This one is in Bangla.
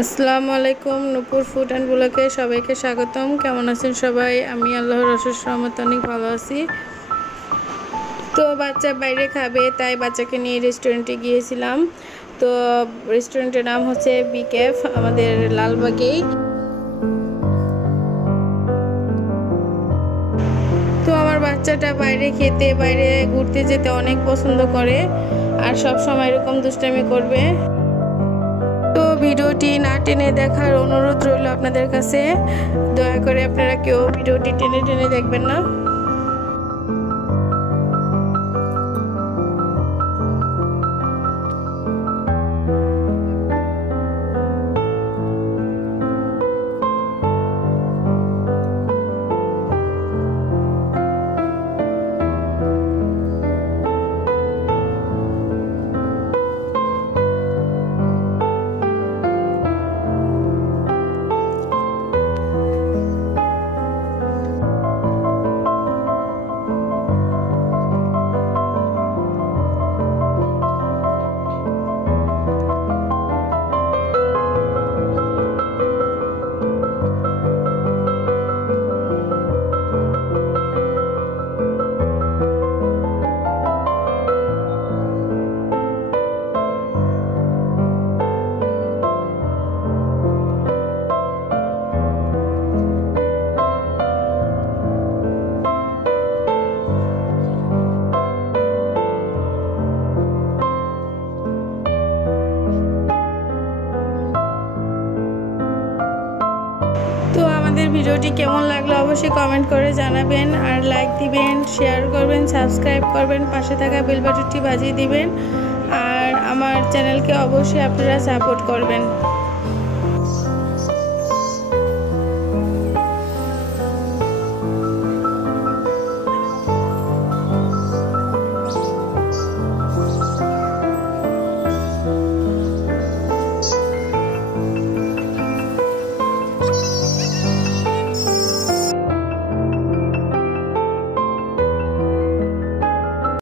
আসসালামু আলাইকুম। নুপুর ফুড অ্যান্ড ব্লগে সবাইকে স্বাগতম। কেমন আছেন সবাই? আমি আল্লাহর অশেষ রহমতে অনেক ভালো আছি। তো বাচ্চা বাইরে খাবে, তাই বাচ্চাকে নিয়ে রেস্টুরেন্টে গিয়েছিলাম। তো রেস্টুরেন্টের নাম হচ্ছে বি ক্যাফ, আমাদের লালবাগেই। তো আমার বাচ্চাটা বাইরে খেতে, বাইরে ঘুরতে যেতে অনেক পছন্দ করে, আর সব সময় এরকম দুষ্টামি করবে। তো ভিডিওটি না টেনে দেখার অনুরোধ রইল আপনাদের কাছে। দয়া করে আপনারা কেউ ভিডিওটি টেনে টেনে দেখবেন না। তো আমাদের ভিডিওটি কেমন লাগলো অবশ্যই কমেন্ট করে জানাবেন, আর লাইক দিবেন, শেয়ার করবেন, সাবস্ক্রাইব করবেন, পাশে থাকা বেল বাটনটি বাজিয়ে দিবেন, আর আমার চ্যানেলকে অবশ্যই আপনারা সাপোর্ট করবেন।